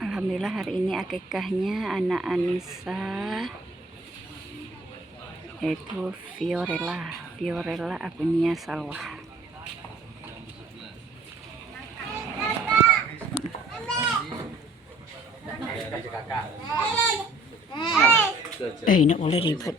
Alhamdulillah hari ini akikahnya anak Anissa, yaitu Fiorella Agunia Salwah. Ini boleh ribut.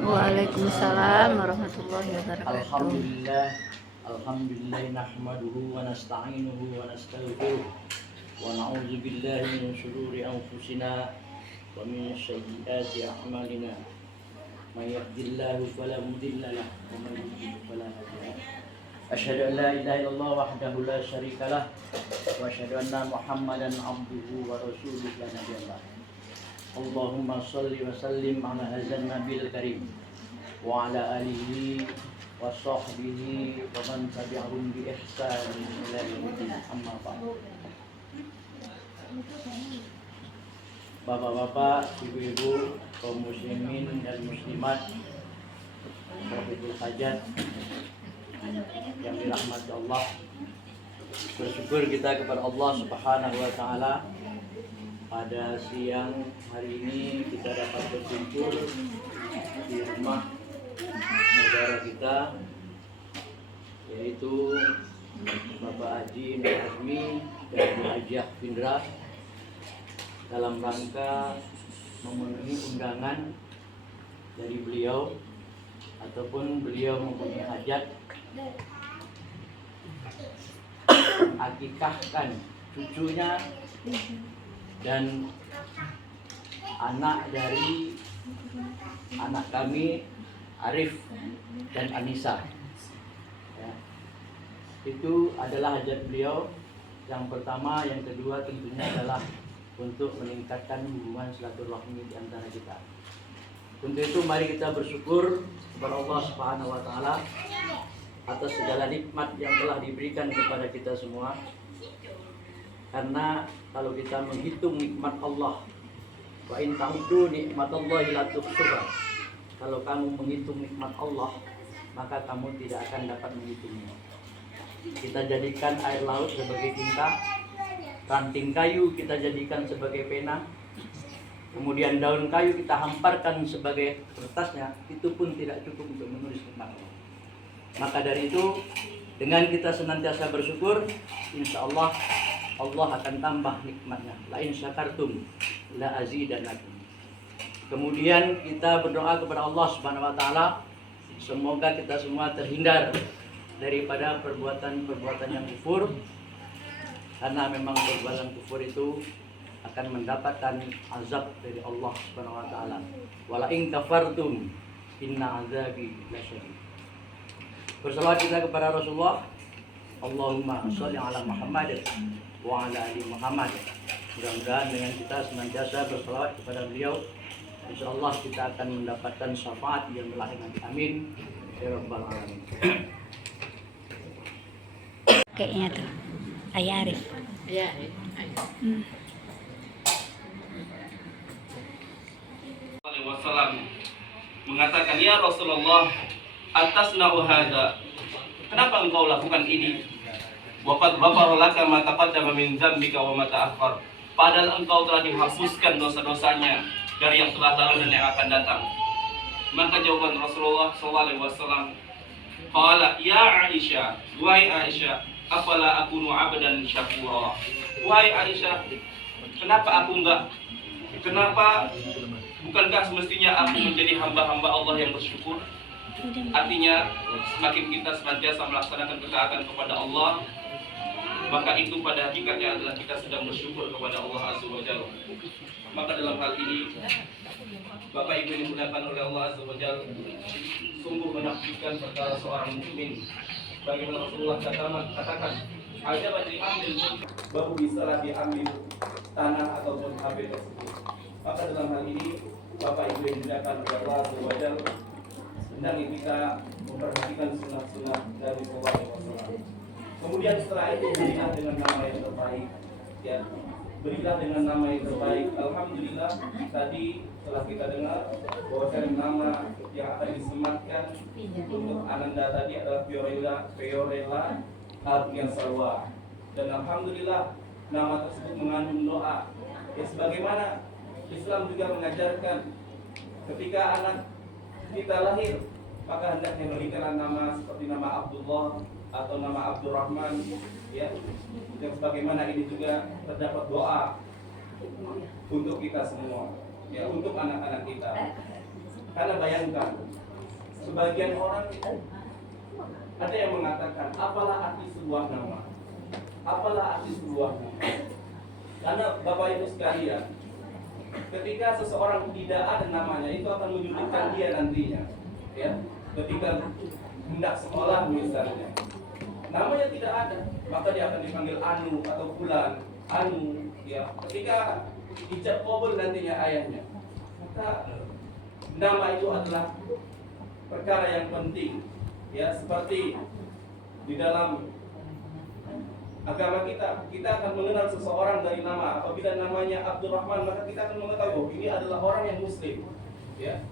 Waalaikumsalam warahmatullahi wabarakatuh. Alhamdulillah nahmaduhu wa nasta'inuhu wa nastaghfiruh wa na'udzu billahi min shururi anfusina wa min sayyiati a'malina. May yahdihillahu fala mudilla lahu wa may yudlil fala hadiya lahu. Asyhadu an la ilaha illallah wahdahu la syarika lah wa asyhadu anna Muhammadan 'abduhu wa rasuluhu la nabiyya ba'd. Allahumma shalli wa sallim ala hadzal nabiyil karim wa ala alihi wa sahbihi wa man tabi'ahum bi ihsan ila yaumil amma ba'd. Bapak-bapak, ibu-ibu, kaum muslimin dan muslimat, Wafidul Hajat yang dirahmati Allah, bersyukur kita kepada Allah Subhanahu wa Ta'ala. Pada siang hari ini kita dapat berkumpul di rumah saudara kita, yaitu Bapak Haji Nur Azmi dan Bu Hajiah Findra, dalam rangka memenuhi undangan dari beliau ataupun beliau mempunyai hajat akikahkan cucunya dan anak dari anak kami Arif dan Anissa. Ya. Itu adalah hajat beliau. Yang pertama, yang kedua tentunya adalah untuk meningkatkan hubungan silaturahmi di antara kita. Untuk itu mari kita bersyukur kepada Allah Subhanahu wa Ta'ala atas segala nikmat yang telah diberikan kepada kita semua. Karena kalau kita menghitung nikmat Allah, wa in ta'uddu nikmatallahi la tuhsuha. Kalau kamu menghitung nikmat Allah, maka kamu tidak akan dapat menghitungnya. Kita jadikan air laut sebagai tinta, ranting kayu kita jadikan sebagai pena, kemudian daun kayu kita hamparkan sebagai kertasnya, itu pun tidak cukup untuk menulis nikmat Allah. Maka dari itu, dengan kita senantiasa bersyukur, insya Allah Allah akan tambah nikmatnya. La in syakartum la azidannakum. Kemudian kita berdoa kepada Allah Subhanahu wa Ta'ala, semoga kita semua terhindar daripada perbuatan-perbuatan yang kufur, karena memang perbuatan kufur itu akan mendapatkan azab dari Allah Subhanahu wa Ta'ala. Wala in kafartum inna azabi lasyadid. Bersalawat kita kepada Rasulullah. Allahumma sholli ala Muhammad wa ala ali Muhammad. Mudah-mudahan dengan kita senantiasa bersalawat kepada beliau, insyaallah kita akan mendapatkan syafaat yang berlahir nanti. Amin ya rabbal alamin. Kayaknya tuh Ayah Arif. Ya, Wasallam mengatakan, ya Rasulullah, atasna'u hadza, kenapa engkau lakukan ini? Waqad ghafara laka ma taqaddama min dzambika wa ma ta'akhkhar, padahal engkau telah dihapuskan dosa-dosanya dari yang telah lalu dan yang akan datang. Maka jawaban Rasulullah SAW, qala ya Aisyah, wahai Aisyah, afala akunu abdan syakura. Wahai Aisyah, bukankah semestinya aku menjadi hamba-hamba Allah yang bersyukur? Artinya, semakin kita senantiasa melaksanakan ketaatan kepada Allah, maka itu pada hakikatnya adalah kita sedang bersyukur kepada Allah Azza wa Jalla. Maka dalam hal ini, Bapak Ibu yang dimuliakan oleh Allah Azza wa Jalla, sungguh menakjubkan perkara seorang mukmin. Bagaimana Rasulullah katakan, ada banyak ambil, baru bisa diambil tanah ataupun HP tersebut. Maka dalam hal ini, Bapak Ibu yang dimuliakan oleh Allah Azza wa Jalla, hendaknya kita memperhatikan sunnah-sunnah dari Rasulullah SAW. Kemudian setelah itu dilihat dengan nama yang terbaik, ya, berilah dengan nama yang terbaik. Alhamdulillah tadi telah kita dengar bahwa nama yang akan disematkan untuk Ananda tadi adalah Fiorella Ardian Salwa. Dan alhamdulillah nama tersebut mengandung doa. Ya, sebagaimana Islam juga mengajarkan ketika anak kita lahir, maka hendaknya memberikan nama seperti nama Abdullah atau nama Abdurrahman, ya. Dan sebagaimana ini juga terdapat doa untuk kita semua, ya, untuk anak-anak kita. Karena bayangkan, sebagian orang ada yang mengatakan, apalah arti sebuah nama? Apalah arti sebuah nama? Karena Bapak Ibu sekalian, ketika seseorang tidak ada namanya, itu akan menyulitkan dia nantinya, ya. Ketika hendak sekolah misalnya, namanya tidak ada, maka dia akan dipanggil Anu atau Fulan, Anu, ya. Ketika ijab kabul nantinya ayahnya, maka nama itu adalah perkara yang penting, ya. Seperti di dalam agama kita akan mengenal seseorang dari nama. Apabila namanya Abdurrahman, maka kita akan mengetahui bahwa ini adalah orang yang muslim, ya.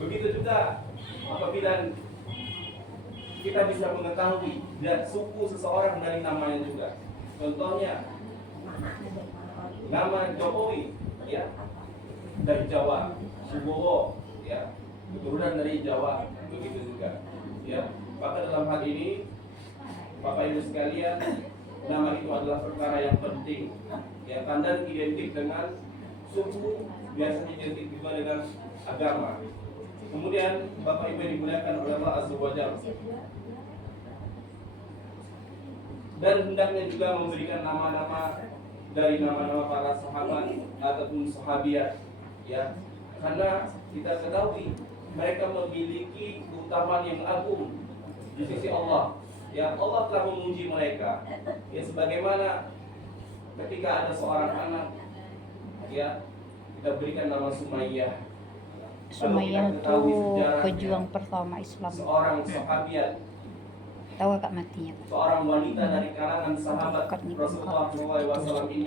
Begitu juga apabila kita bisa mengetahui dan suku seseorang dari namanya juga. Contohnya nama Jokowi, ya, dari Jawa, Subowo, ya, keturunan dari Jawa, begitu juga, ya. Maka dalam hal ini Bapak Ibu sekalian, nama itu adalah perkara yang penting, ya. Kadang identik dengan suku, biasanya identik juga dengan agama. Kemudian Bapak Ibu dimuliakan oleh Allah Azza wa Jalla, dan hendaknya juga memberikan nama-nama dari nama-nama para sahabat ataupun sahabiat, ya. Karena kita ketahui mereka memiliki keutamaan yang agung di sisi Allah. Ya, Allah telah memuji mereka. Ya, sebagaimana ketika ada seorang anak, ya, kita berikan nama Sumayyah. Sumayyah itu pejuang pertama Islam. Seorang sahabiat, Tahu Kak matinya. seorang wanita dari kalangan sahabat Rasulullah SAW ini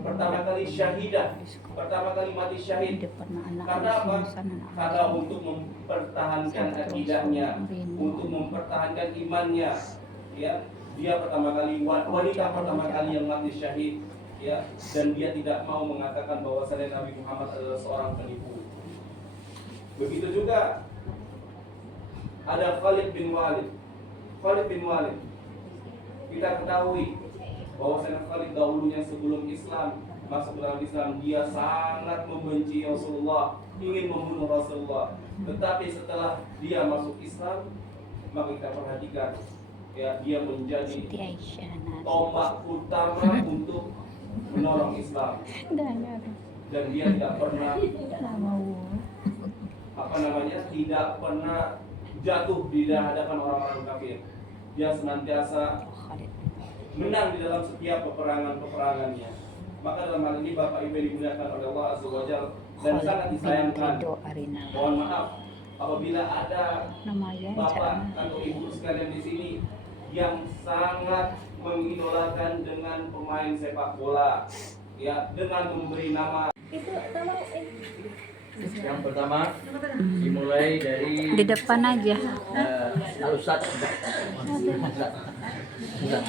pertama kali syahidah, pertama kali mati syahid. Karena apa? Karena untuk mempertahankan akidahnya, untuk mempertahankan imannya, ya. Dia pertama kali, wanita pertama kali yang mati syahid, ya. Dan dia tidak mau mengatakan bahwasanya Nabi Muhammad adalah seorang penipu. Begitu juga ada Khalid bin Walid. Kita ketahui bahwasanya Khalid dahulunya sebelum Islam masuk dalam Islam, dia sangat membenci Rasulullah, ingin membunuh Rasulullah. Tetapi setelah dia masuk Islam, maka kita perhatikan, ya, dia menjadi tombak utama untuk menolong Islam. Dan dia tidak pernah tidak pernah jatuh di hadapan orang-orang kafir. Dia senantiasa menang di dalam setiap peperangannya. Maka dalam hal ini Bapak Ibu dimuliakan oleh Allah Azza wa Jalla, dan sangat disayangkan, mohon maaf apabila ada Bapak atau Ibu sekalian di sini yang sangat mengidolakan dengan pemain sepak bola, ya, dengan memberi nama. Yang pertama dimulai dari Di depan aja. Al-Ustaz. Ya.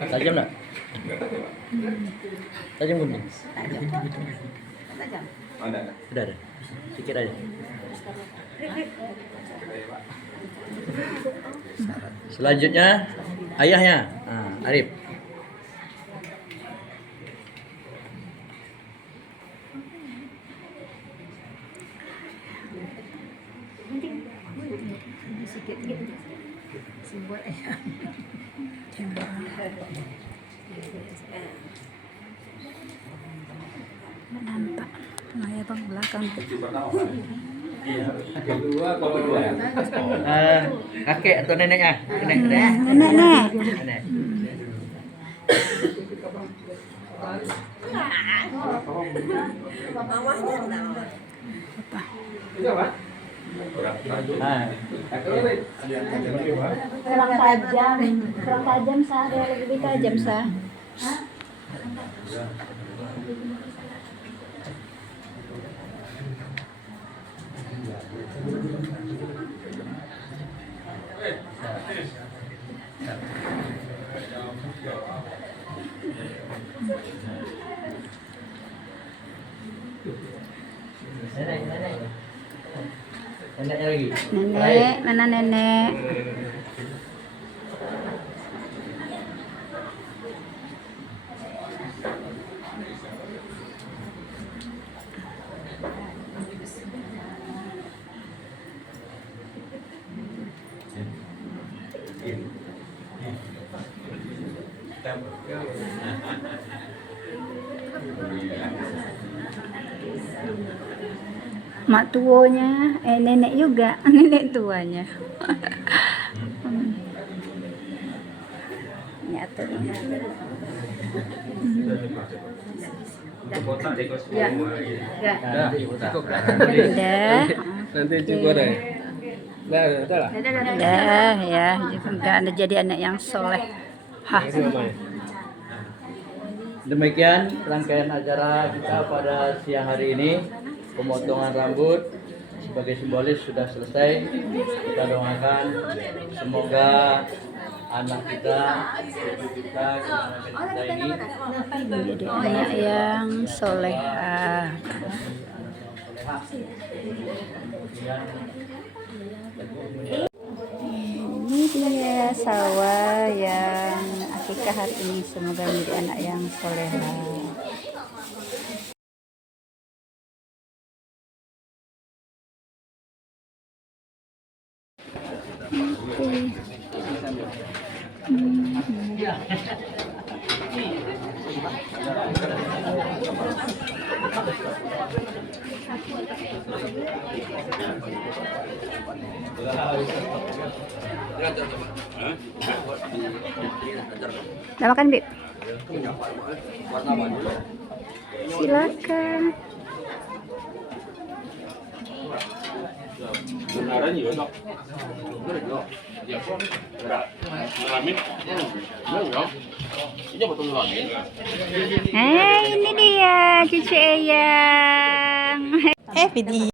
Tajam enggak? Tajam gunting. Ada. Udah ada. Sedikit aja. Selanjutnya ayahnya, Arif. Nampak Maya bang belakang. Kedua kalau Kakek atau neneknya? Nenek. Nenek. Nenek. Nah, kurang tajam sah, ada yang lebih tajam sah. neneknya lagi. Nenek, mana nenek? Mak tuanya, nenek juga, nenek tuanya. Nyatu. Ya, Udah. Nanti cukup deh. Nah, udah lah. Udah ya, juga anda jadi anak yang soleh. Hah. demikian rangkaian acara kita pada siang hari ini. Pemotongan rambut sebagai simbolis sudah selesai. Kita doakan semoga anak kita, kita ini Jadi anak yang solehah. Ini dia sawah yang akikah hari ini, semoga menjadi anak yang solehah. Udah makan, Bib? Silakan. Benaran juga dok. Ya, berat. Ngalamin? Ya. Ini betul ngalamin. Ini dia cucu Eyang. Video.